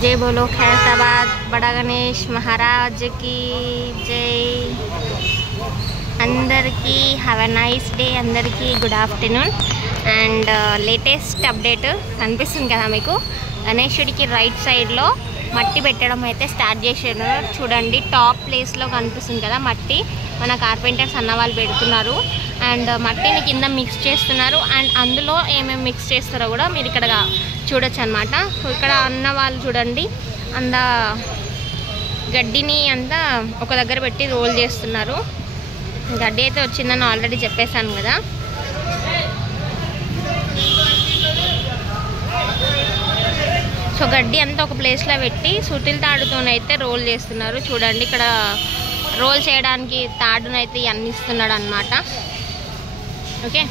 जय बोलो खैरताबाद बड़ा गणेश महाराज की जय। अंदरिकी हैव अ नाइस डे, अंदरिकी good afternoon. And latest update కనిపిస్తుంది కదా మీకు, గణేశుడికి రైట్ సైడ్లో మట్టి పెట్టడం అయితే స్టార్ట్ చేశారు. చూడండి టాప్ ప్లేస్లో కనిపిస్తుంది కదా మట్టి, మన కార్పెంటర్స్ అన్న వాళ్ళు పెడుతున్నారు. అండ్ మట్టిని కింద మిక్స్ చేస్తున్నారు. అండ్ అందులో ఏమేమి మిక్స్ చేస్తారో కూడా మీరు ఇక్కడ చూడొచ్చు అనమాట. సో ఇక్కడ అన్న వాళ్ళు చూడండి అంత గడ్డిని అంతా ఒక దగ్గర పెట్టి రోల్ చేస్తున్నారు. గడ్డి అయితే వచ్చిందని ఆల్రెడీ చెప్పేశాను కదా. సో గడ్డి అంతా ఒక ప్లేస్లో పెట్టి సుటిల్ తాడుతోనైతే రోల్ చేస్తున్నారు. చూడండి ఇక్కడ రోల్ చేయడానికి తాడునైతే అందిస్తున్నాడు అన్నమాట. ఓకే,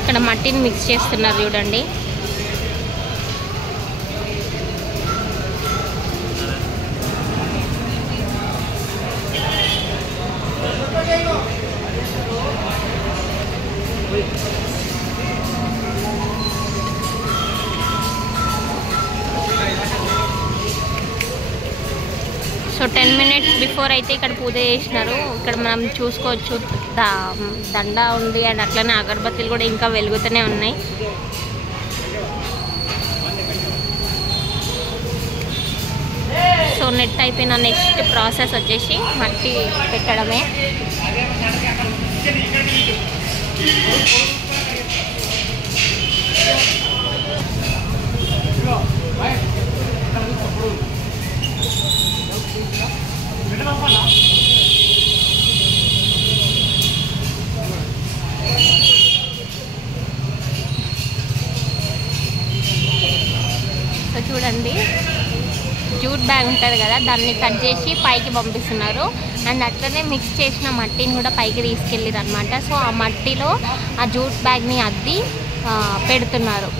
ఇక్కడ మట్టిని మిక్స్ చేస్తున్నారు చూడండి. సో 10 minutes బిఫోర్ అయితే ఇక్కడ పూజ చేసినారు. ఇక్కడ మనం చూసుకోవచ్చు దండ ఉంది అండ్ అట్లనే అగరబత్తులు కూడా ఇంకా వెలుగుతూనే ఉన్నాయి. సో నెట్ అయిపోయిన నెక్స్ట్ ప్రాసెస్ వచ్చేసి మట్టి పెట్టడమే. సో చూడండి జూట్ బ్యాగ్ ఉంటుంది కదా, దాన్ని కట్ చేసి పైకి పంపిస్తున్నారు. అండ్ అట్లనే మిక్స్ చేసిన మట్టిని కూడా పైకి తీసుకెళ్ళారు అనమాట. సో ఆ మట్టిలో ఆ జూట్ బ్యాగ్ని అద్ది పెడుతున్నారు.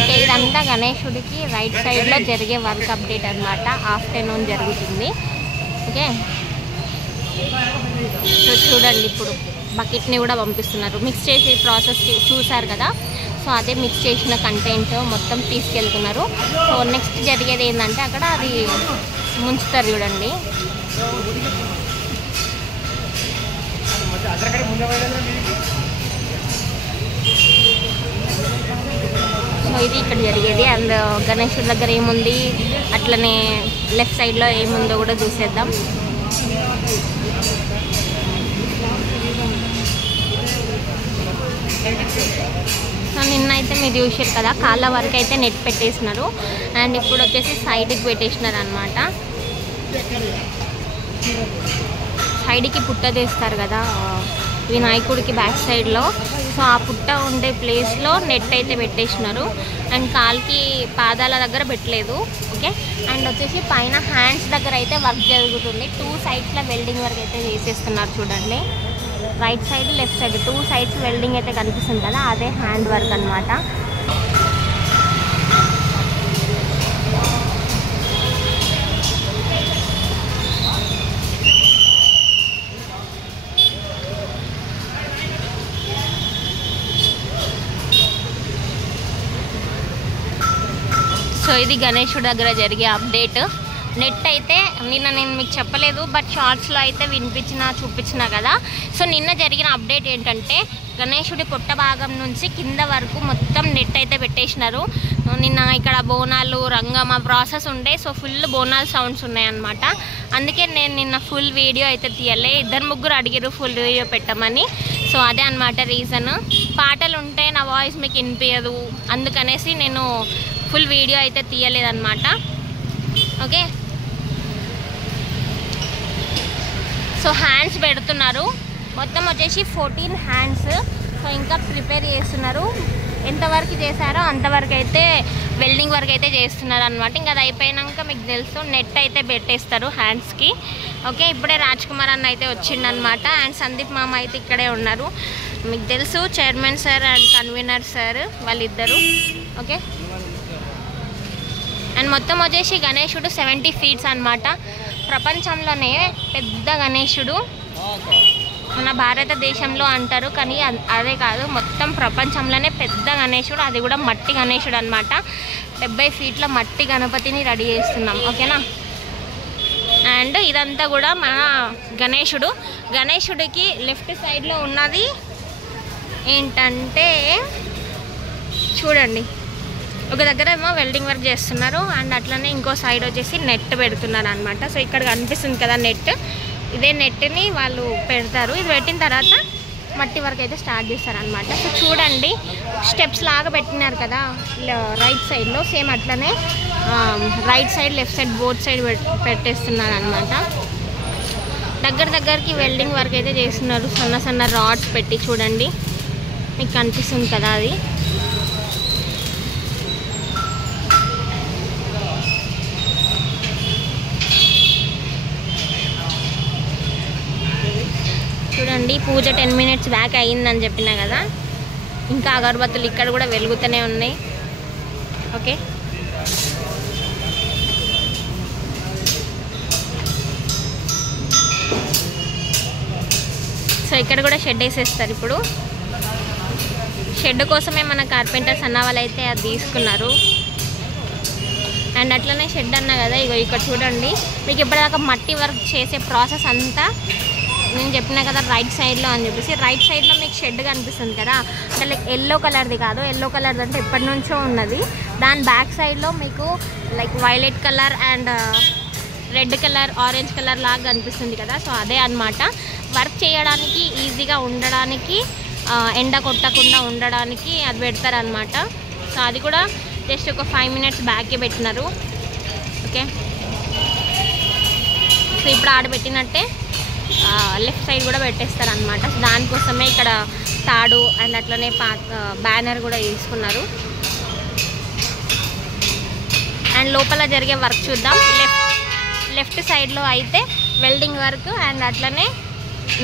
ఓకే, ఇదంతా గణేశుడికి రైట్ సైడ్లో జరిగే వర్క్ అప్డేట్ అనమాట. ఆఫ్టర్నూన్ జరుగుతుంది. ఓకే, సో చూడండి ఇప్పుడు బకెట్ని కూడా పంపిస్తున్నారు. మిక్స్ చేసే ప్రాసెస్ చూసారు కదా. సో అదే మిక్స్ చేసిన కంటెంట్ మొత్తం తీసుకెళ్తున్నారు. సో నెక్స్ట్ జరిగేది ఏంటంటే అక్కడ అది ముంచుతారు చూడండి. సో ఇది ఇక్కడ జరిగేది. అండ్ గణేశుడి దగ్గర ఏముంది, అట్లనే లెఫ్ట్ సైడ్లో ఏముందో కూడా చూసేద్దాం. సో నిన్న అయితే మీరు చూసారు కదా, కాళ్ళ వరకు అయితే నెట్ పెట్టేసినారు. అండ్ ఇప్పుడు వచ్చేసి సైడ్కి పెట్టేసినారు అనమాట. సైడ్కి పుట్ట చేస్తారు కదా వినాయకుడికి బ్యాక్ సైడ్లో. సో ఆ పుట్ట ఉండే ప్లేస్లో నెట్ అయితే పెట్టేసినారు. అండ్ కాల్కి పాదాల దగ్గర పెట్టలేదు. ఓకే, అండ్ వచ్చేసి పైన హ్యాండ్స్ దగ్గర అయితే వర్క్ జరుగుతుంది. 2 sides వెల్డింగ్ వర్క్ అయితే చేసేస్తున్నారు చూడండి. Right side left side 2 sides welding అయితే కనిపిస్తుంది కదా, అదే హ్యాండ్ వర్క్ అనమాట. సో ఇది గణేశుడి దగ్గర జరిగే అప్డేట్. నెట్ అయితే నిన్న నేను మీకు చెప్పలేదు, బట్ షార్ట్స్లో అయితే చూపించిన కదా. సో నిన్న జరిగిన అప్డేట్ ఏంటంటే గణేశుడి పుట్ట భాగం నుంచి కింద వరకు మొత్తం నెట్ అయితే పెట్టేసినారు. నిన్న ఇక్కడ బోనాలు రంగం ఆ ప్రాసెస్ ఉండే. సో ఫుల్ బోనాలు సౌండ్స్ ఉన్నాయన్నమాట. అందుకే నేను నిన్న ఫుల్ వీడియో అయితే తీయలే. 2-3 అడిగారు ఫుల్ వీడియో పెట్టమని. సో అదే అనమాట రీజన్. పాటలు ఉంటే నా వాయిస్ మీకు వినిపించదు, అందుకనేసి నేను ఫుల్ వీడియో అయితే తీయలేదన్నమాట. ఓకే, సో హ్యాండ్స్ పెడుతున్నారు. మొత్తం వచ్చేసి 14 హ్యాండ్స్. సో ఇంకా ప్రిపేర్ చేస్తున్నారు. ఎంతవరకు చేశారో అంతవరకు అయితే వెల్డింగ్ వర్క్ అయితే చేస్తున్నారు అనమాట. ఇంకా అది అయిపోయాక మీకు తెలుసు నెట్ అయితే పెట్టేస్తారు హ్యాండ్స్కి. ఓకే, ఇప్పుడే రాజ్ కుమార్ అన్న అయితే వచ్చిండనమాట. అండ్ సందీప్ మామ అయితే ఇక్కడే ఉన్నారు. మీకు తెలుసు chairman sir and convener sir వాళ్ళిద్దరు. ఓకే, అండ్ మొత్తం వచ్చేసి గణేశుడు 70 feet అన్నమాట. ప్రపంచంలోనే పెద్ద గణేశుడు మన భారతదేశంలో అంటారు, కానీ అదే కాదు, మొత్తం ప్రపంచంలోనే పెద్ద గణేశుడు, అది కూడా మట్టి గణేశుడు అనమాట. 70 feet మట్టి గణపతిని రెడీ చేస్తున్నాం. ఓకేనా, అండ్ ఇదంతా కూడా మన గణేశుడికి లెఫ్ట్ సైడ్లో ఉన్నది ఏంటంటే చూడండి, ఒక దగ్గర ఏమో వెల్డింగ్ వర్క్ చేస్తున్నారు అండ్ అట్లనే ఇంకో సైడ్ వచ్చేసి నెట్ పెడుతున్నారు అనమాట. సో ఇక్కడ కనిపిస్తుంది కదా నెట్, ఇదే నెట్ని వాళ్ళు పెడతారు. ఇది పెట్టిన తర్వాత మట్టి వర్క్ అయితే స్టార్ట్ చేస్తారనమాట. సో చూడండి, స్టెప్స్ లాగా పెట్టినారు కదా రైట్ సైడ్లో, సేమ్ అట్లనే right side left side both side పెట్టేస్తున్నారు అనమాట. దగ్గరికి వెల్డింగ్ వర్క్ అయితే చేస్తున్నారు, సన్న రాడ్స్ పెట్టి. చూడండి, మీకు కనిపిస్తుంది కదా అది. చూడండి, పూజ 10 minutes బ్యాక్ అయ్యిందని చెప్పినా కదా, ఇంకా అగరబత్తులు ఇక్కడ కూడా వెలుగుతూనే ఉన్నాయి. ఓకే, సో ఇక్కడ కూడా షెడ్ వేసేస్తారు. ఇప్పుడు షెడ్ కోసమే మన కార్పెంటర్స్ అన్న వాళ్ళు అయితే అది తీసుకున్నారు. అండ్ అట్లనే షెడ్ అన్నా కదా, ఇక్కడ చూడండి, మీకు ఇప్పటిదాకా మట్టి వర్క్ చేసే ప్రాసెస్ అంతా నేను చెప్పినా కదా రైట్ సైడ్లో అని చెప్పేసి. రైట్ సైడ్లో మీకు షెడ్ కనిపిస్తుంది కదా, అంటే లైక్ ఎల్లో కలర్ది కాదు, ఎల్లో కలర్ది అంటే ఎప్పటి నుంచో ఉన్నది. దాని బ్యాక్ సైడ్లో మీకు like violet colour and red colour orange colour లాగా కనిపిస్తుంది కదా, సో అదే అన్నమాట. వర్క్ చేయడానికి ఈజీగా ఉండడానికి, ఎండ కొట్టకుండా ఉండడానికి అది పెడతారనమాట. సో అది కూడా జస్ట్ ఒక 5 minutes బ్యాకే పెట్టినారు. ఓకే, సో ఇప్పుడు ఆడబెట్టినట్టే లెఫ్ట్ సైడ్ కూడా పెట్టేస్తారు అనమాట. దానికోసమే ఇక్కడ తాడు అండ్ అట్లనే బ్యానర్ కూడా తీసుకున్నారు. అండ్ లోపల జరిగే వర్క్ చూద్దాం. లెఫ్ట్ సైడ్లో అయితే వెల్డింగ్ వర్క్ అండ్ అట్లనే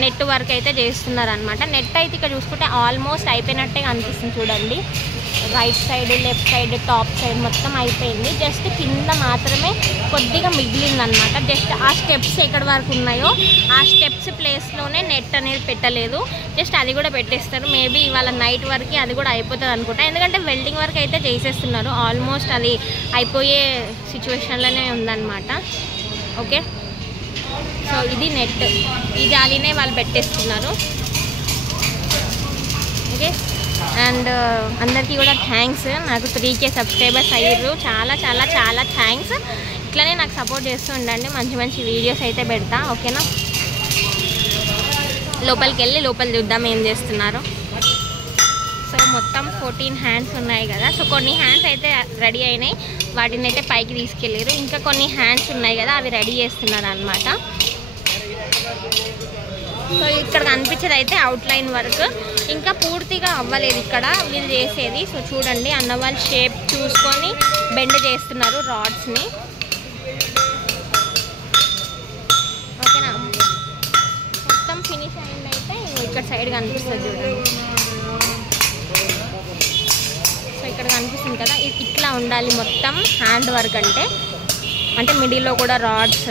నెట్ వర్క్ అయితే చేస్తున్నారు అనమాట. నెట్ అయితే ఇక్కడ చూసుకుంటే ఆల్మోస్ట్ అయిపోయినట్టే కనిపిస్తుంది. చూడండి, right side left side top side మొత్తం అయిపోయింది. జస్ట్ కింద మాత్రమే కొద్దిగా మిగిలిందనమాట. జస్ట్ ఆ స్టెప్స్ ఎక్కడి వరకు ఉన్నాయో ఆ స్టెప్స్ ప్లేస్లోనే నెట్ అనేది పెట్టలేదు, జస్ట్ అది కూడా పెట్టేస్తారు. మేబీ ఇవాళ నైట్ వరకు అది కూడా అయిపోతుంది అనుకుంటా, ఎందుకంటే వెల్డింగ్ వర్క్ అయితే చేసేస్తున్నారు. ఆల్మోస్ట్ అది అయిపోయే సిచ్యువేషన్లోనే ఉందన్నమాట. ఓకే, సో ఇది నెట్, ఈ జాలీనే వాళ్ళు పెట్టేస్తున్నారు. ఓకే, అండ్ అందరికీ కూడా థ్యాంక్స్. నాకు 3K సబ్స్క్రైబర్స్ అయ్యారు, చాలా చాలా చాలా థ్యాంక్స్. ఇట్లనే నాకు సపోర్ట్ చేస్తూ ఉండండి, మంచి వీడియోస్ అయితే పెడతా. ఓకేనా, లోపలికి వెళ్ళి లోపల చూద్దాం ఏం చేస్తున్నారు. సో మొత్తం 14 హ్యాండ్స్ ఉన్నాయి కదా, సో కొన్ని హ్యాండ్స్ అయితే రెడీ అయినాయి, వాటిని అయితే పైకి తీసుకెళ్ళారు. ఇంకా కొన్ని హ్యాండ్స్ ఉన్నాయి కదా, అవి రెడీ చేస్తున్నారు అనమాట. సో ఇక్కడ కనిపించేది అయితే అవుట్లైన్ వర్క్, ఇంకా పూర్తిగా అవ్వలేదు ఇక్కడ వీళ్ళు చేసేది. సో చూడండి, అన్నవాళ్ళు షేప్ చూసుకొని బెండ్ చేస్తున్నారు రాడ్స్ని. ఓకేనా, మొత్తం ఫినిష్ అయిందైతే ఇక్కడ సైడ్ కనిపిస్తుంది చూడండి. సో ఇక్కడ కనిపిస్తుంది కదా, ఇట్లా ఉండాలి మొత్తం హ్యాండ్ వర్క్ అంటే మిడిల్లో కూడా రాడ్స్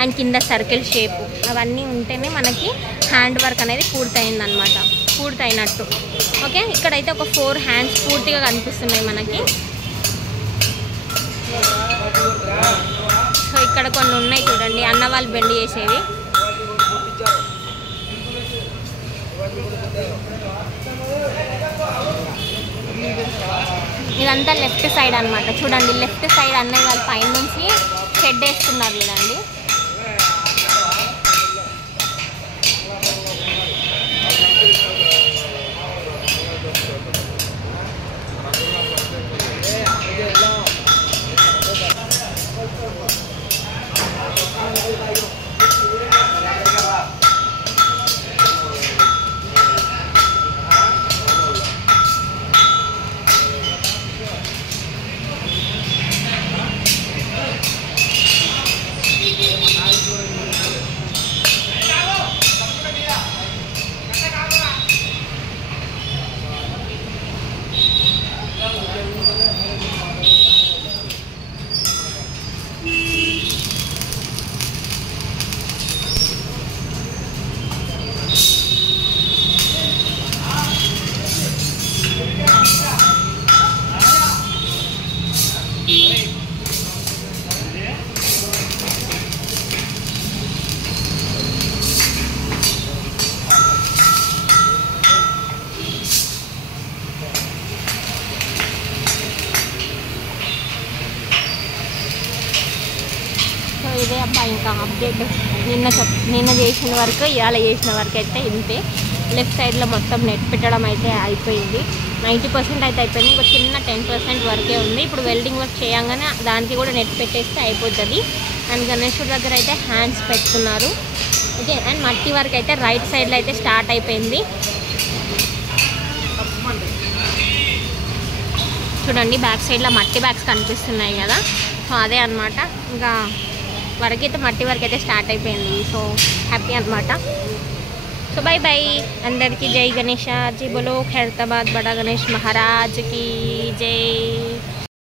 అండ్ కింద సర్కిల్ షేప్ అవన్నీ ఉంటేనే మనకి హ్యాండ్ వర్క్ అనేది పూర్తయినట్టు. ఓకే, ఇక్కడైతే ఒక 4 హ్యాండ్స్ పూర్తిగా కనిపిస్తున్నాయి మనకి. సో ఇక్కడ కొన్ని ఉన్నాయి చూడండి, అన్న వాళ్ళు బెండ్ చేసేవి. ఇదంతా లెఫ్ట్ సైడ్ అనమాట. చూడండి, లెఫ్ట్ సైడ్ అన్నయ్య వాళ్ళు పైన నుంచి షెడ్ వేస్తున్నారు చూడండి. ఇదే అబ్బా ఇంకా అప్డేట్. నిన్న చేసిన వర్క్ ఇవాళ చేసిన వర్క్ అయితే ఇంతే. లెఫ్ట్ సైడ్లో మొత్తం నెట్ పెట్టడం అయితే అయిపోయింది. 90% అయితే అయిపోయింది. ఇంకో చిన్న 10% వరకే ఉంది. ఇప్పుడు వెల్డింగ్ వర్క్ చేయగానే దానికి కూడా నెట్ పెట్టేస్తే అయిపోతుంది. అండ్ గణేశుడి దగ్గర అయితే హ్యాండ్స్ పెడుతున్నారు. ఓకే, అండ్ మట్టి వర్క్ అయితే రైట్ సైడ్లో అయితే స్టార్ట్ అయిపోయింది. చూడండి బ్యాక్ సైడ్లో మట్టి బ్యాగ్స్ కనిపిస్తున్నాయి కదా, సో అదే అనమాట. ఇంకా వరకు అయితే మట్టి వరకు అయితే స్టార్ట్ అయిపోయింది. సో హ్యాపీ అనమాట. సో బై బై అందరికీ. జై గణేష, జై బోలో ఖైరతాబాద్ బడా గణేష్ మహారాజ్కి జై.